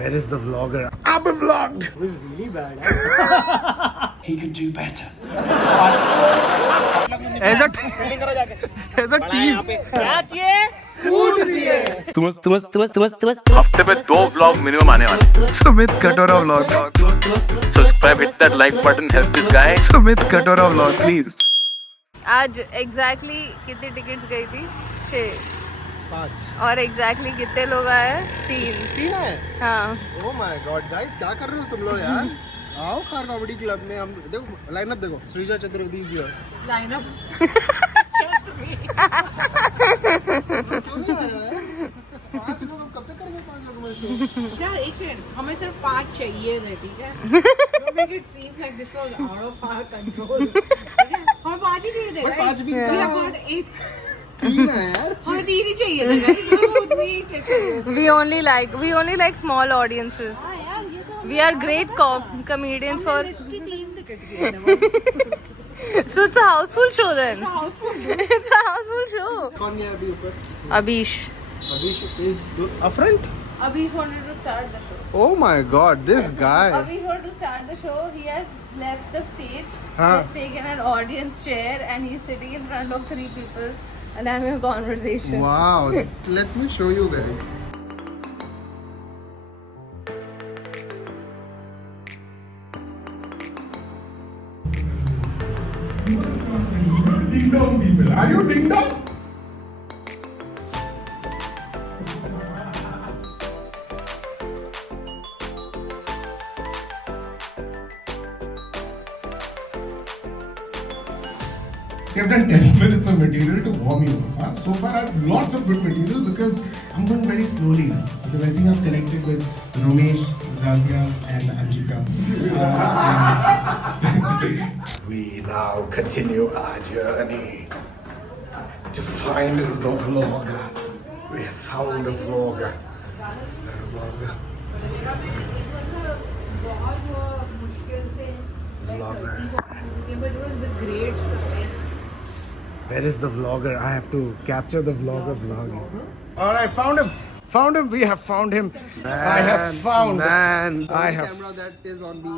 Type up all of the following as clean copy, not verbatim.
Where is the vlogger? I'm a vlogged. It was really bad. He could do better. As a team. क्या किए? हफ्ते में 2 vlog minimum आने वाले। सुमित कटोरा vlog. Subscribe, hit that like button, help this guy. Sumit कटोरा vlog please. आज exactly कितनी टिकट्स गई थी? 6 5 और एग्जैक्टली कितने लोग आए? 3 है। हाँ। ओह माय गॉड गाइस, क्या कर रहे हो तुम लोग यार? आओ खार कॉमेडी क्लब में। हम देखो लाइनअप, देखो सृजा चतुर्वेदी इज हियर। लाइनअप क्यों नहीं आ रहा है? 5 लोग हम कब तक करेंगे? 5 लोग में शो यार एक सेकंड, हमें सिर्फ 5 चाहिए थे, ठीक है? Don't make it seem like this was out of our control. ठीक है? हमें 5 ही चाहिए थे, पर right? 5 भी We तो have got 8. 3 है यार। हमें 3 ही चाहिए थे, guys. So उतनी ही ticket. We only like small audiences. हाँ यार, ये तो We are great comedians for. इसकी 3 टिकट की है बस। So it's a houseful show then. Houseful. It's a houseful show. कौन है अभी ऊपर? Abish. Abish is up front. Abish wanted to start the show. Oh my god, this guy. Abish wanted to start the show. He has left the stage. हाँ. He has taken an audience chair and he's sitting in front of 3 people and having a conversation. Wow, let me show you guys. Ding dong people. Are you ding dong? We have done 10 minutes of material to warm you. So far, I have lots of good material because I'm going very slowly now. Because I think I've connected with Romesh, Razia, and Anjika. We now continue our journey to find the vlogger. We have found a vlogger. Is there a vlogger? Vlogger. But it was the great show. Where is the vlogger? I have to capture the vlogger vlogging. All right, found him. Found him. We have found him. I have found. Man, I have. camera that is on me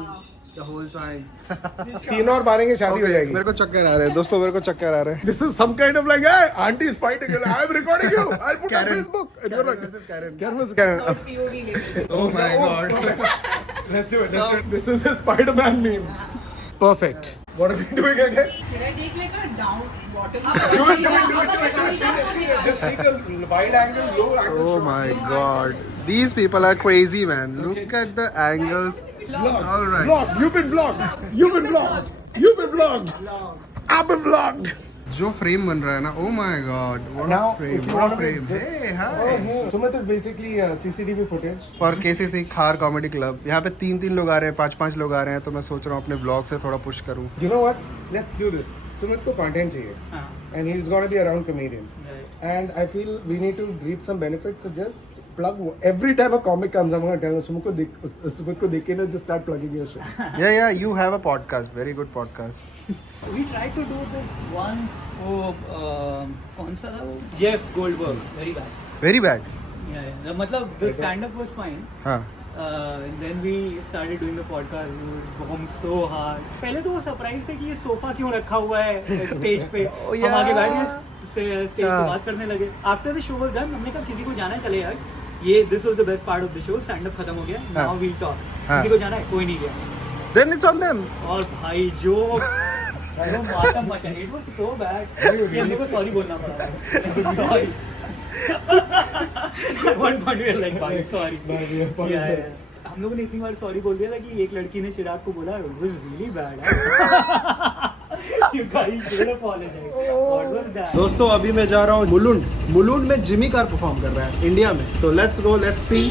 the whole time. 3 और मारेंगे शादी हो जाएगी. मेरे को चक्कर आ रहे हैं दोस्तों, मेरे को चक्कर आ रहे हैं. This is some kind of like, hey, auntie is fighting. I'm recording you. I'll put on Karen. Facebook. And you're like, This is Karen. Karen was Karen. POV लेके। Oh my god. Let's do it. Let's do it. This is the Spider-Man meme. Perfect. What are we doing again? Should I take like a down bottom? Just take a wide angle, low angle. Oh my god. These people are crazy, man. Look at the angles. All right. Vlog. You've been vlogged. You've been vlogged. You've been vlogged. I've been vlogged. जो frame बन रहा है ना, oh my god, what Now, a frame, if you what a want to frame. be- Hey, hi. Oh, hey. Sumit is basically CCTV footage. और KCC खार comedy club, यहाँ पे 3 लोग आ रहे हैं, 5 लोग आ रहे हैं, तो मैं सोच रहा हूँ अपने ब्लॉग से थोड़ा पुश करूँ. You know what? Let's do this. Sumit को content चाहिए. हाँ. And he's going to be around comedians. Right. And I feel we need to reap some benefits. So just plug every time a comic comes. I'm going to tell Sumit को देख के ना just start plugging your shit. Yeah, you have a podcast, very good podcast. We tried to do this once. कौन सा था वो? Jeff Goldberg. Very bad. Very bad. Yeah. मतलब the stand-up was fine. हाँ. And then we started doing the podcast. We would bomb so hard. पहले तो वो surprise थे कि ये सोफा क्यों रखा हुआ है स्टेज पे. हम आगे बैठ गए स्टेज पे बात करने लगे. After the show was done, हमने कहा किसी को जाना चले यार. ये this was the best part of the show. Stand-up खत्म हो गया. Now we'll talk. किसी को जाना है? कोई नहीं गया. Then it's on them. और भाई जो मातम मचा. It was so bad. कि हम लोग को सॉरी बोलना पड़ा. Sorry. At one point we were like, भाई sorry. Yeah. हम लोगों ने इतनी बार सॉरी बोल दिया था कि एक लड़की ने चिराग को बोला it was really bad. You guys should apologize. What was that? दोस्तों अभी मैं जा रहा हूँ मुलुंड में जिमी कार परफॉर्म कर रहा है इंडिया में. तो लेट्स गो, लेट्स सी.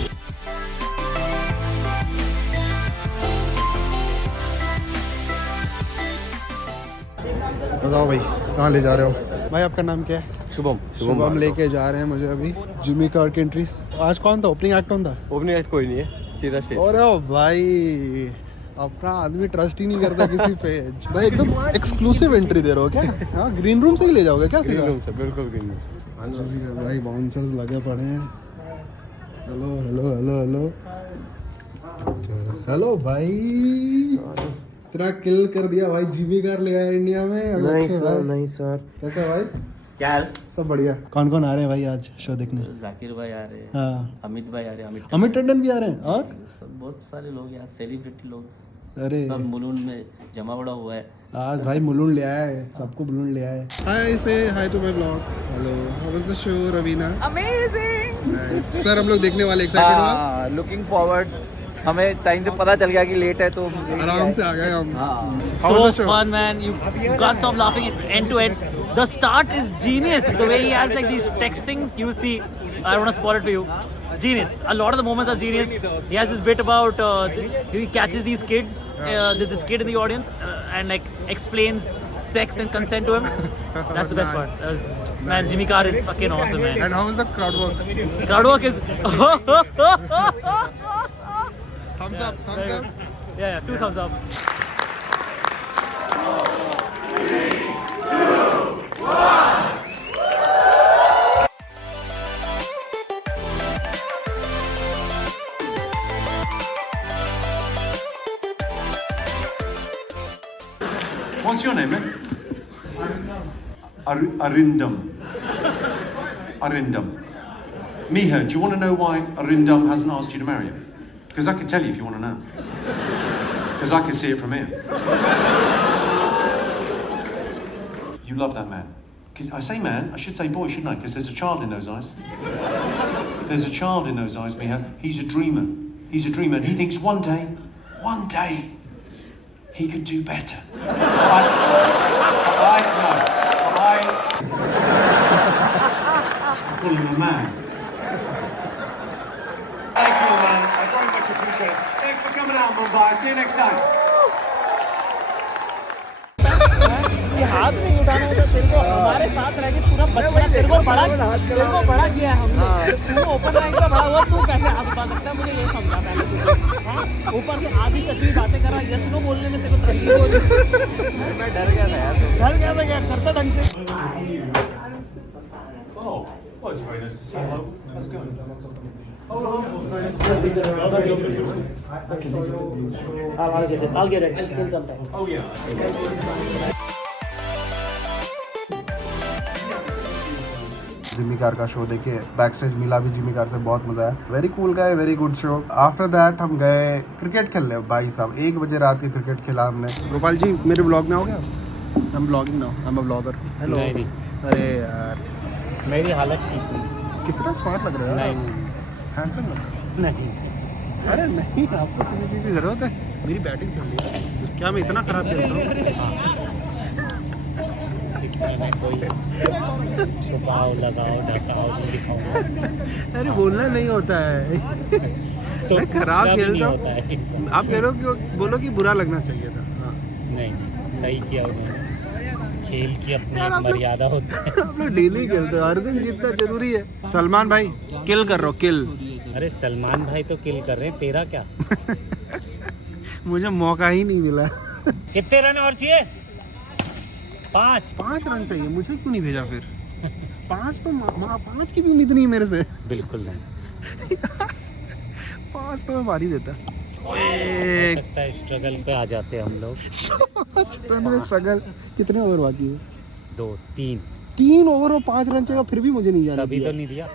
बताओ भाई, कहाँ ले जा रहे हो? भाई आपका नाम क्या है? शुभम लेके जा रहे हैं मुझे अभी जिमी कार की एंट्री. आज कौन था ओपनिंग एक्ट? कौन था ओपनिंग एक्ट? कोई नहीं है, सीधा स्टेज. अरे भाई, अपना आदमी ट्रस्ट ही नहीं करता किसी पे. भाई एकदम एक्सक्लूसिव एंट्री दे रहे हो क्या? हाँ, ग्रीन रूम से ही ले जाओगे क्या? ग्रीन रूम से, बिल्कुल ग्रीन रूम से. भाई बाउंसर्स लगे पड़े हैं. Hello hello hello hello. Hello भाई, इतना किल कर दिया भाई, जीबी कार ले आया इंडिया में। नहीं सर, नहीं सर। कैसा भाई? क्या सब बढ़िया। कौन कौन आ रहे हैं भाई आज शो देखने? जाकिर भाई आ रहे हैं, हाँ, अमित भाई आ रहे हैं, अमित टंडन भी आ रहे हैं, और सब बहुत सारे लोग यहाँ सेलिब्रिटी लोग अरे सब मुलुंड में जमा बड़ा हुआ है। आज भाई मुलुंड ले आया है, सबको मुलुंड ले आया है। Hi, say hi to my vlogs. Hello, how was the show Raveena? Amazing. Sir हम लोग देखने वाले, एक्साइटेड हो आप? Looking forward. हमें टाइम से पता चल गया कि लेट है तो आराम से आ गए हम। So fun, man. You can't stop laughing end to end. The start is genius. The way he has like these text things, you'll see. I don't want to spoil it for you. Genius. A lot of the moments are genius. He has this bit about he catches these kids, this kid in the audience, and like explains sex and consent to him. That's the best part. Man, Jimmy Carr is fucking awesome, man. And how was the crowd work? Crowd work is Thumbs up, thumbs up. yeah, 2 thumbs up. What's your name, man? Arindam. Arindam. Miha, do you want to know why Arindam hasn't asked you to marry him? Because I can tell you if you want to know. Because I can see it from here. You love that man. Because I say man, I should say boy, shouldn't I? Because there's a child in those eyes. There's a child in those eyes, Miha. He's a dreamer. He's a dreamer. And he thinks one day, he could do better. I call him a man. Thank you, man. I very much appreciate it. Thanks for coming out, Mumbai. See you next time. हाथ नहीं उठाना होता तेरे को, हमारे साथ रह के पूरा बचपन तेरे को बड़ा किया हमने। तू ओपन रैंक पे बड़ा हुआ, तू कैसे हाथ उठा सकता है? मुझे ये समझा पहले तू। ऊपर से आधी कच्ची बातें करा, यस नो बोलने में तेरे को तकलीफ हो रही। मैं डर गया था यार, डर गया था क्या करता ढंग से। Oh, well, it's very nice to see you. Let's go. I'll get it. Till sometime. Oh, yeah. Jimmy car का शो देखे, बैक स्टेज मिला भी जिमी कार से, बहुत मजा आया। Very cool guy, very good show. After that हम गए क्रिकेट खेलने। भाई साहब 1 बजे रात के क्रिकेट खेला हमने। गोपाल जी मेरे ब्लॉग में आओगे? I am blogging now, I am a blogger. Hello. अरे यार मेरी हालत ठीक नहीं। कितना स्मार्ट लग रहा है। नहीं, हैंडसम लग रहा नहीं। अरे नहीं, आपको किसी चीज़ की जरूरत है? मेरी बैटिंग चल रही है, क्या मैं इतना खराब खेलता हूँ? इसमें मैं कोई छुपाओ, लगाओ, ढकाओ नहीं दिखाऊंगा। अरे बोलना नहीं होता है। तो मैं खराब नहीं खेलता होता है। हूँ। आप कह रहे हो कि बोलो कि बुरा लगना चाहिए था। हाँ। नहीं, सही किया उन्होंने। खेल की अपनी एक मर्यादा होती है। आप लोग डेली खेलते हो, हर दिन जीतना जरूरी है। सलमान भाई किल कर रहे हो, किल। अरे सलमान भाई तो किल कर रहे हैं, तेरा क्या? मुझे मौका ही नहीं मिला। कितने रन और चाहिए? 5 रन चाहिए। मुझे क्यों नहीं भेजा फिर? 5 तो 5 की भी उम्मीद नहीं मेरे से। बिल्कुल नहीं। 5 तो मैं मार ही देता। हो सकता है स्ट्रगल पे आ जाते हम लोग। 5 रन में स्ट्रगल। कितने ओवर बाकी है? 2 3 3 ओवर और 5 रन चाहिए, फिर भी मुझे नहीं जाना। तभी तो नहीं दिया।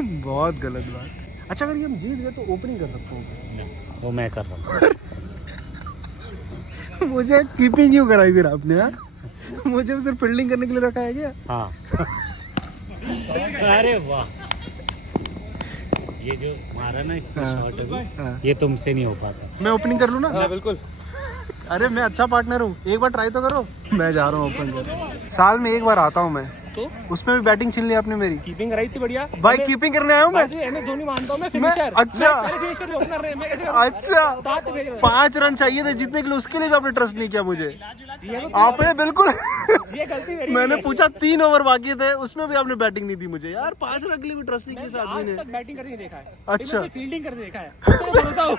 बहुत गलत बात। अच्छा अगर ये हम जीत गए तो ओपनिंग कर सकते हो? वो मैं कर रहा हूँ। मुझे कीपिंग क्यों कराई फिर आपने? यार मुझे सिर्फ फील्डिंग करने के लिए रखा है क्या? हाँ। अरे वाह, ये जो मारा ना इसमें शॉट अभी, ये तुमसे नहीं हो पाता। मैं ओपनिंग कर लूँ ना? हाँ बिल्कुल। अरे मैं अच्छा पार्टनर हूँ, एक बार ट्राई तो करो। मैं जा रहा हूँ ओपन कर। साल में 1 बार आता हूँ मैं, तो उसमें भी बैटिंग छीन ली आपने मेरी। कीपिंग कराई थी बढ़िया भाई, कीपिंग करने आया हूँ मैं। मैं धोनी मानता हूँ, मैं अच्छा अच्छा, 5 5 रन चाहिए थे जीतने के लिए, उसके लिए भी आपने ट्रस्ट नहीं किया मुझे। आपने बिल्कुल ये गलती मेरी। मैंने पूछा 3 ओवर बाकी थे, उसमें भी आपने बैटिंग नहीं दी मुझे। यार 5 रन के लिए भी ट्रस्ट नहीं किया इस आदमी ने। बैटिंग करके देखा है। अच्छा, फील्डिंग करके देखा है।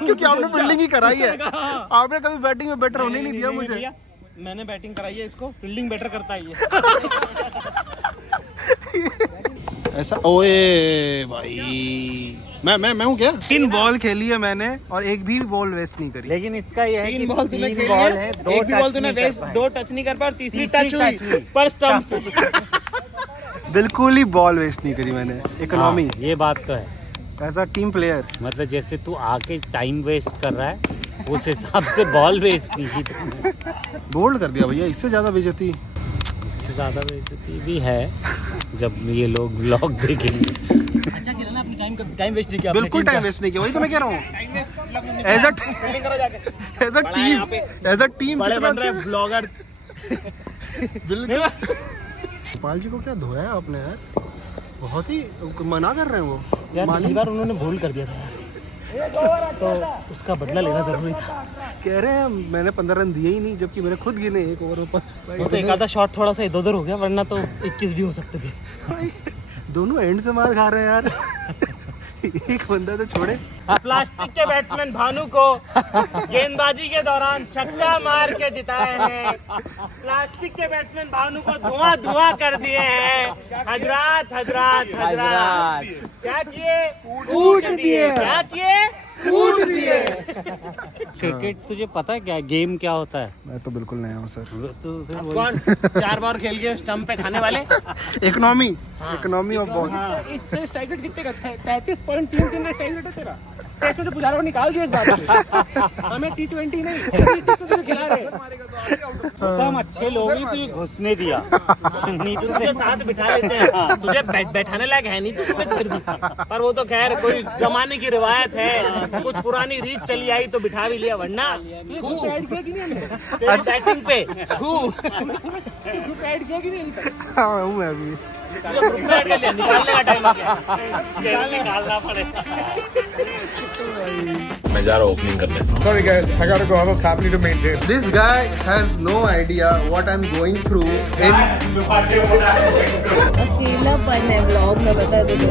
क्योंकि आपने फील्डिंग ही कराई है, आपने कभी बैटिंग में बेटर होने नहीं दिया मुझे। मैंने बैटिंग कराई है, इसको फील्डिंग बेटर करता है ये। ऐसा ओए भाई, मैं हूँ क्या? 3 बॉल खेली है मैंने और एक भी बॉल वेस्ट नहीं करी। लेकिन इसका यह है कि 3 बॉल तूने 3 खेली बॉल है, है, एक भी बॉल तूने वेस्ट 2 टच नहीं कर पाया और तीसरी टच हुई पर स्टंप से। बिल्कुल ही बॉल वेस्ट नहीं करी मैंने। इकोनॉमी ये बात तो है। As a team player. मतलब जैसे तू आके टाइम वेस्ट कर रहा है उस हिसाब से बॉल वेस्ट नहीं की तुमने। बोल्ड कर दिया भैया, इससे ज्यादा बेइज्जती। इससे ज्यादा बेइज्जती भी है जब ये लोग व्लॉग देखेंगे। अच्छा खेला ना, अपनी टाइम वेस्ट नहीं किया। बिल्कुल टाइम वेस्ट नहीं किया, वही तो मैं कह रहा हूँ। एज अ टीम बड़े बन रहे ब्लॉगर। बिल्कुल। गोपाल जी को क्या धोया है आपने यार, बहुत ही मना कर रहे हैं वो यार। पिछली बार उन्होंने भूल कर दिया था तो उसका बदला लेना जरूरी था। कह रहे हैं मैंने 15 रन दिए ही नहीं, जबकि मैंने खुद गिने 1 ओवर पर। वो तो एक आधा शॉट थोड़ा सा इधर-उधर हो गया, वरना तो 21 भी हो सकते थे। दोनों एंड से मार खा रहे हैं यार। एक बंदा तो छोड़े। प्लास्टिक के बैट्समैन भानु को गेंदबाजी के दौरान छक्का मार के जिताए हैं। प्लास्टिक के बैट्समैन भानु को धुआं कर दिए हैं। हजरात हजरात हजरात क्या किए? कूट दिए। क्या किए? कूट दिए। क्रिकेट तुझे पता है क्या गेम क्या होता है? मैं तो बिल्कुल नया हूँ सर। तो कौन 4 बार खेल के स्टंप पे खाने वाले? Economy of ball. इससे स्ट्राइक रेट कितने का था? 33.33 स्ट्राइक रेट है तेरा। टेस्ट में तो पुजारा को निकाल दिया इस बात से। हमें T20 नहीं 36 में खिला रहे। तो हम अच्छे लोग ही तुझे घुसने दिया, नहीं तो तुझे साथ बिठा लेते हैं। तुझे बैठाने लायक है नहीं तुझे फिर भी। पर वो तो खैर कोई जमाने की रिवायत है, कुछ पुरानी रीत चली आई तो बिठा भी लिया, वरना ऐड किया कि नहीं? बैटिंग पे ऐड किया कि नहीं? हाँ हूँ मैं अभी। निकालने का टाइम आ गया। निकालना पड़ेगा। मैं जा रहा हूँ ओपनिंग करने। Sorry guys, I gotta go. I have a family to maintain. This guy has no idea what I'm going through in अकेलापन है व्लॉग में, बता तुझे।